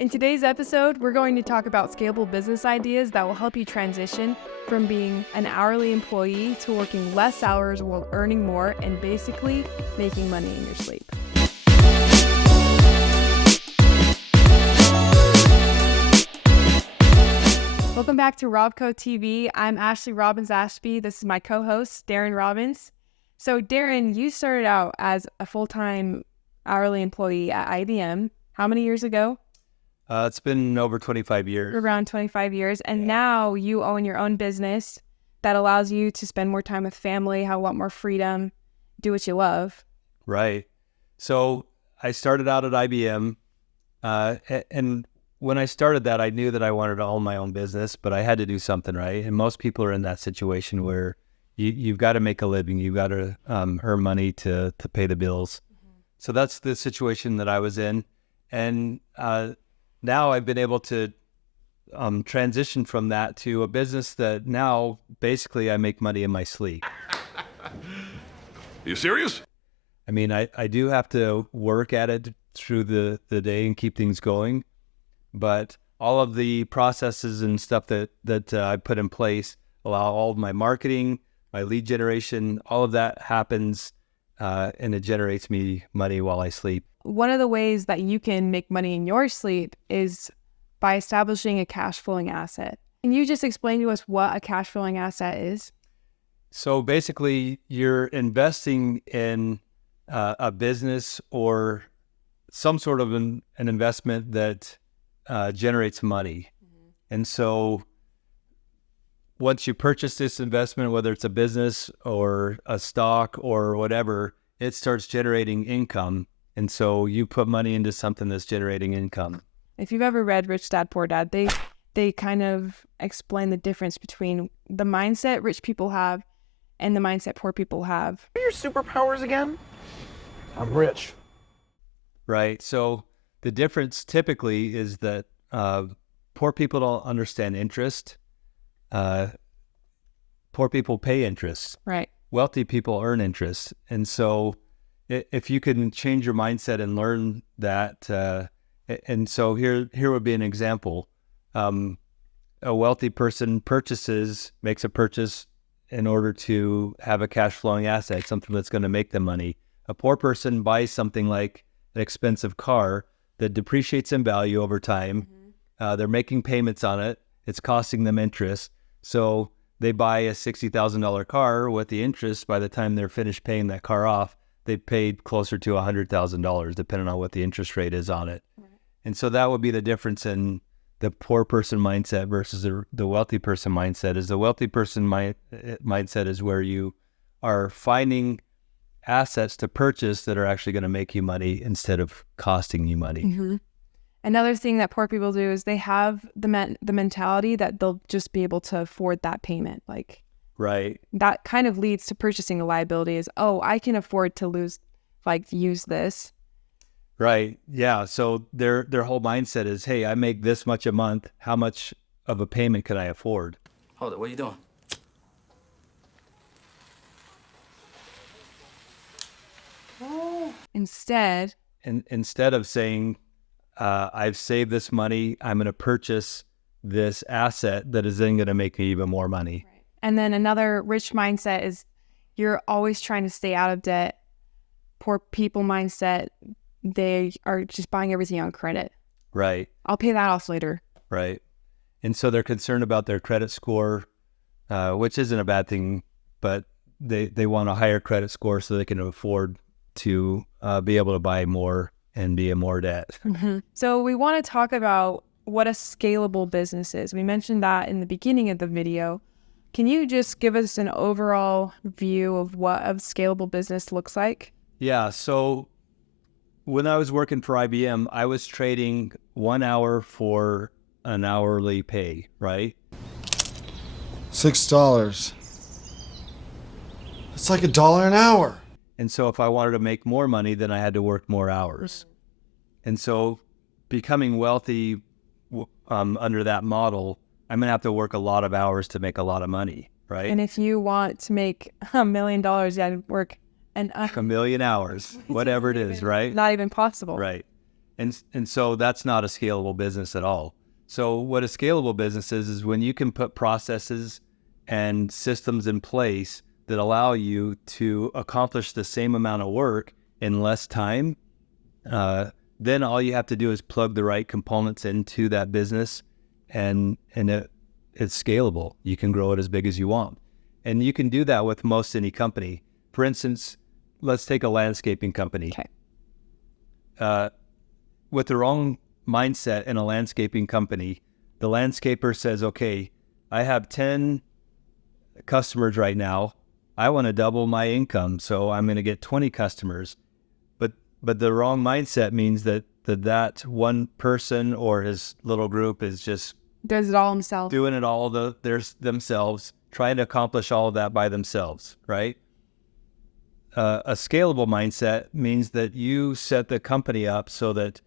In today's episode, we're going to talk about scalable business ideas that will help you transition from being an hourly employee to working less hours while earning more and basically making money in your sleep. Welcome back to Robco TV. I'm Ashley Robbins-Ashby. This is my co-host, Darron Robbins. So Darron, you started out as a full-time hourly employee at IBM. How many years ago? It's been over 25 years. Around 25 years. And now you own your own business that allows you to spend more time with family, have a lot more freedom, do what you love. Right. So I started out at IBM. And when I started that, I knew that I wanted to own my own business, but I had to do something, right? And most people are in that situation where you've got to make a living. You've got to earn money to pay the bills. Mm-hmm. So that's the situation that I was in. And now I've been able to transition from that to a business that now basically I make money in my sleep. Are you serious? I mean, I do have to work at it through the day and keep things going, but all of the processes and stuff that I put in place allow all of my marketing, my lead generation, all of that happens and it generates me money while I sleep. One of the ways that you can make money in your sleep is by establishing a cash flowing asset. Can you just explain to us what a cash flowing asset is? So basically, you're investing in a business or some sort of an investment that generates money. Mm-hmm. And so once you purchase this investment, whether it's a business or a stock or whatever, it starts generating income. And so you put money into something that's generating income. If you've ever read Rich Dad, Poor Dad, they kind of explain the difference between the mindset rich people have and the mindset poor people have. What are your superpowers again? I'm rich. Right. So the difference typically is that poor people don't understand interest. Poor people pay interest. Right. Wealthy people earn interest. And so if you can change your mindset and learn that, and so here would be an example. A wealthy person makes a purchase in order to have a cash flowing asset, something that's going to make them money. A poor person buys something like an expensive car that depreciates in value over time. Mm-hmm. They're making payments on it. It's costing them interest. So they buy a $60,000 car with the interest. By the time they're finished paying that car off, they paid closer to $100,000, depending on what the interest rate is on it. Right. And so that would be the difference in the poor person mindset versus the wealthy person mindset. Is the wealthy person mindset is where you are finding assets to purchase that are actually going to make you money instead of costing you money. Mm-hmm. Another thing that poor people do is they have the mentality that they'll just be able to afford that payment. Like, right. That kind of leads to purchasing a liability is, oh, I can afford to use this. Right. Yeah. So their whole mindset is, hey, I make this much a month. How much of a payment can I afford? Hold it. What are you doing? Instead of saying, I've saved this money, I'm going to purchase this asset that is then going to make me even more money. Right. And then another rich mindset is you're always trying to stay out of debt. Poor people mindset, they are just buying everything on credit. Right. I'll pay that off later. Right. And so they're concerned about their credit score, which isn't a bad thing, but they want a higher credit score so they can afford to be able to buy more and be in more debt. Mm-hmm. So we want to talk about what a scalable business is. We mentioned that in the beginning of the video. Can you just give us an overall view of what a scalable business looks like? Yeah. So when I was working for IBM, I was trading 1 hour for an hourly pay, right? $6. It's like $1 an hour. And so if I wanted to make more money, then I had to work more hours. And so becoming wealthy under that model, I'm going to have to work a lot of hours to make a lot of money, right? And if you want to make $1 million, you have to work a million hours, whatever it is, right? Not even possible. Right. And so that's not a scalable business at all. So what a scalable business is when you can put processes and systems in place that allow you to accomplish the same amount of work in less time. Then all you have to do is plug the right components into that business, and it's scalable. You can grow it as big as you want. And you can do that with most any company. For instance, let's take a landscaping company. Okay. With the wrong mindset in a landscaping company, the landscaper says, okay, I have 10 customers right now. I want to double my income, so I'm going to get 20 customers. But the wrong mindset means that one person or his little group is just Does it all himself. doing it all themselves, trying to accomplish all of that by themselves, right? A scalable mindset means that you set the company up so that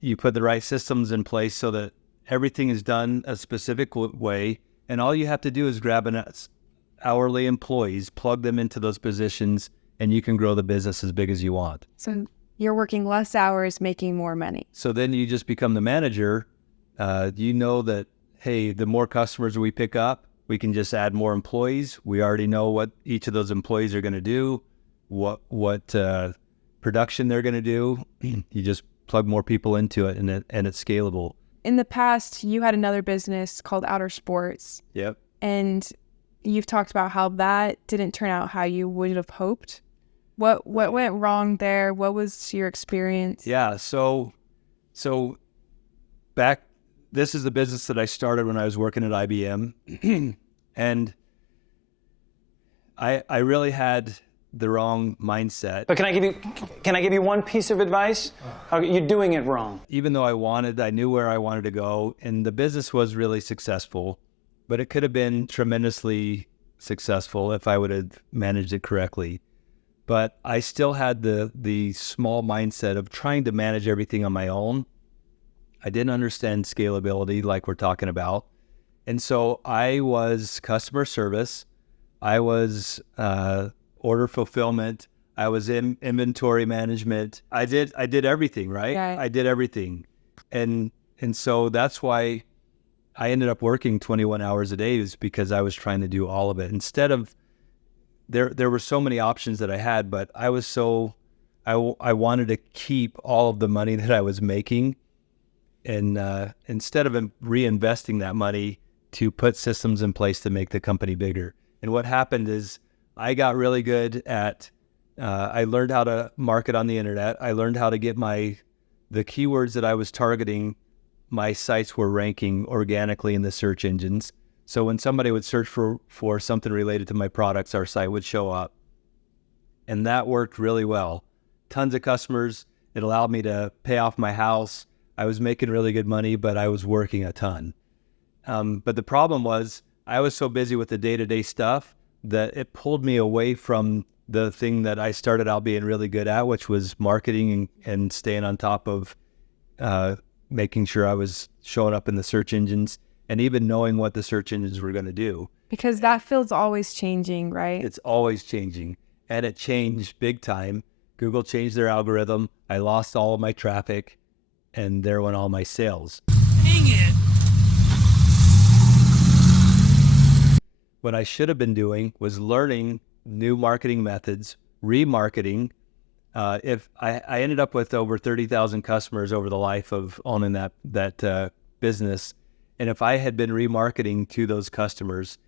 you put the right systems in place so that everything is done a specific way, and all you have to do is grab hourly employees, plug them into those positions, and you can grow the business as big as you want. So you're working less hours, making more money. So then you just become the manager. You know that, hey, the more customers we pick up, we can just add more employees. We already know what each of those employees are going to do, what production they're going to do. You just plug more people into it, and it's scalable. In the past, you had another business called Outer Sports. Yep. And you've talked about how that didn't turn out how you would have hoped. What went wrong there? What was your experience? Yeah. So this is the business that I started when I was working at IBM. And I really had the wrong mindset. But can I give you one piece of advice? You're doing it wrong. Even though I knew where I wanted to go, and the business was really successful, but it could have been tremendously successful if I would have managed it correctly. But I still had the small mindset of trying to manage everything on my own. I didn't understand scalability like we're talking about. And so I was customer service. I was order fulfillment. I was in inventory management. I did everything, right? Yeah. I did everything. And so that's why I ended up working 21 hours a day, is because I was trying to do all of it. Instead of, there were so many options that I had, but I wanted to keep all of the money that I was making, and instead of reinvesting that money to put systems in place to make the company bigger. And what happened is I got really good at, I learned how to market on the internet. I learned how to get the keywords that I was targeting, my sites were ranking organically in the search engines. So when somebody would search for something related to my products, our site would show up. And that worked really well. Tons of customers. It allowed me to pay off my house. I was making really good money, but I was working a ton. But the problem was I was so busy with the day-to-day stuff that it pulled me away from the thing that I started out being really good at, which was marketing and staying on top of making sure I was showing up in the search engines, and even knowing what the search engines were going to do. Because that field's always changing, right? It's always changing, and it changed big time. Google changed their algorithm. I lost all of my traffic, and there went all my sales. Dang it. What I should have been doing was learning new marketing methods, remarketing. If I ended up with over 30,000 customers over the life of owning that business, and if I had been remarketing to those customers,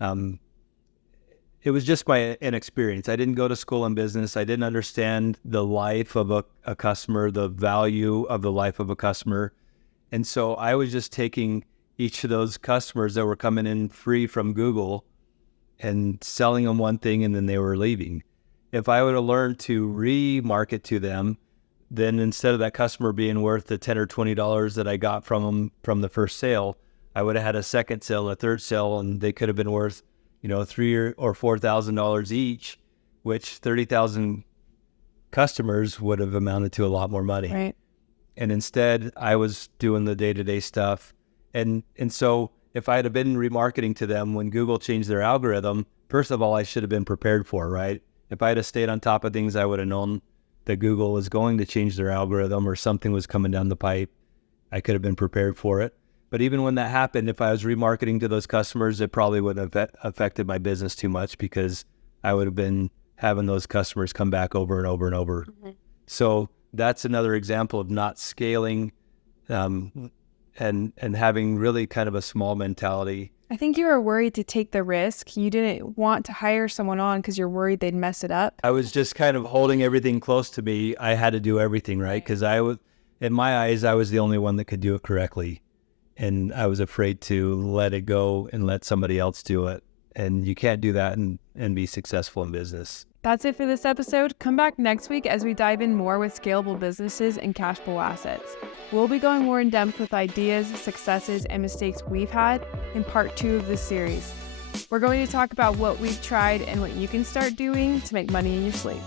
it was just my inexperience. I didn't go to school in business. I didn't understand the life of a customer, the value of the life of a customer. And so I was just taking each of those customers that were coming in free from Google and selling them one thing, and then they were leaving. If I would have learned to remarket to them, then instead of that customer being worth the $10 or $20 that I got from them from the first sale, I would have had a second sale, a third sale, and they could have been worth, $3,000 or $4,000 each, which 30,000 customers would have amounted to a lot more money. Right. And instead, I was doing the day-to-day stuff. And so if I had been remarketing to them when Google changed their algorithm, first of all, I should have been prepared for it, right? If I had stayed on top of things, I would have known that Google was going to change their algorithm or something was coming down the pipe. I could have been prepared for it. But even when that happened, if I was remarketing to those customers, it probably wouldn't have affected my business too much because I would have been having those customers come back over and over and over. Mm-hmm. So that's another example of not scaling and having really kind of a small mentality. I think you were worried to take the risk. You didn't want to hire someone on because you're worried they'd mess it up. I was just kind of holding everything close to me. I had to do everything right because in my eyes, I was the only one that could do it correctly. And I was afraid to let it go and let somebody else do it. And you can't do that and be successful in business. That's it for this episode. Come back next week as we dive in more with scalable businesses and cash flow assets. We'll be going more in depth with ideas, successes, and mistakes we've had in part 2 of this series. We're going to talk about what we've tried and what you can start doing to make money in your sleep.